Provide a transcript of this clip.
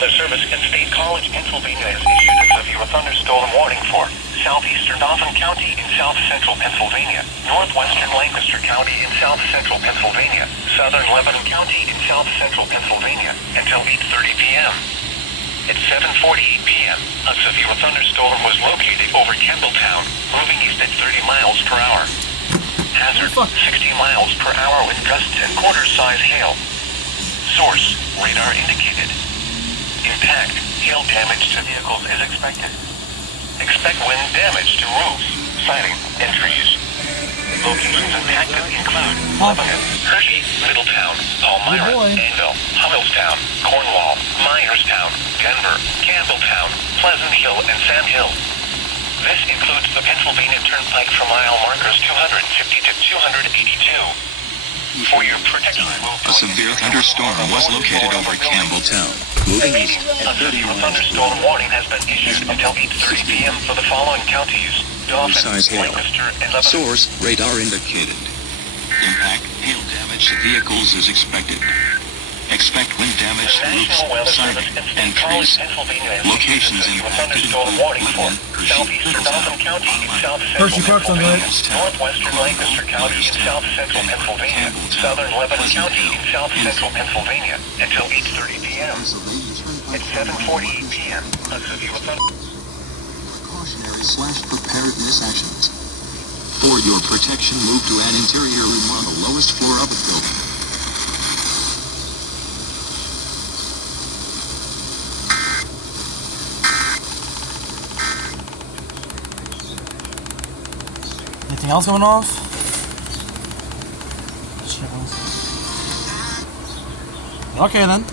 Weather Service in State College, Pennsylvania has issued a severe thunderstorm warning for southeastern Dauphin County in south-central Pennsylvania, northwestern Lancaster County in south-central Pennsylvania, southern Lebanon County in south-central Pennsylvania until 8:30 p.m. At 7:48 p.m., a severe thunderstorm was located over Campbelltown, moving east at 30 miles per hour. Hazard, 60 miles per hour with gusts and quarter-size hail. Source, radar indicated. Impact, hail damage to vehicles is expected. Expect wind damage to roofs, siding, and trees. Locations impacted include Lebanon, Hershey, Middletown, Palmyra, Anvil, Hummelstown, Cornwall, Myerstown, Denver, Campbelltown, Pleasant Hill, and Sam Hill. This includes the Pennsylvania Turnpike for mile markers 250 to 282. For your protection, A severe thunderstorm was located over Campbelltown, moving east a at 30 severe miles. thunderstorm warning has been issued until 8:30 p.m. for the following counties: Dauphin, Size hail. Lancaster, and Lebanon. Source, radar indicated. Impact, hail damage to vehicles is expected. Expect wind damage The to National Weather roofs, Service siding, in and State College, trees. Pennsylvania has Locations issued a severe impacted thunderstorm warning for Lebanon, Hershey, southeastern Dauphin Middletown, County in Palmyra, south-central Hershey Park's on the right. Pennsylvania, northwestern Lancaster County in south-central Pennsylvania, southern Lebanon County in south-central Pennsylvania until 8:30 p.m. At 7:48 p.m., a severe Precautionary/preparedness actions. For your protection, move to an interior room on the lowest floor of the building. Anything else going off? Okay then.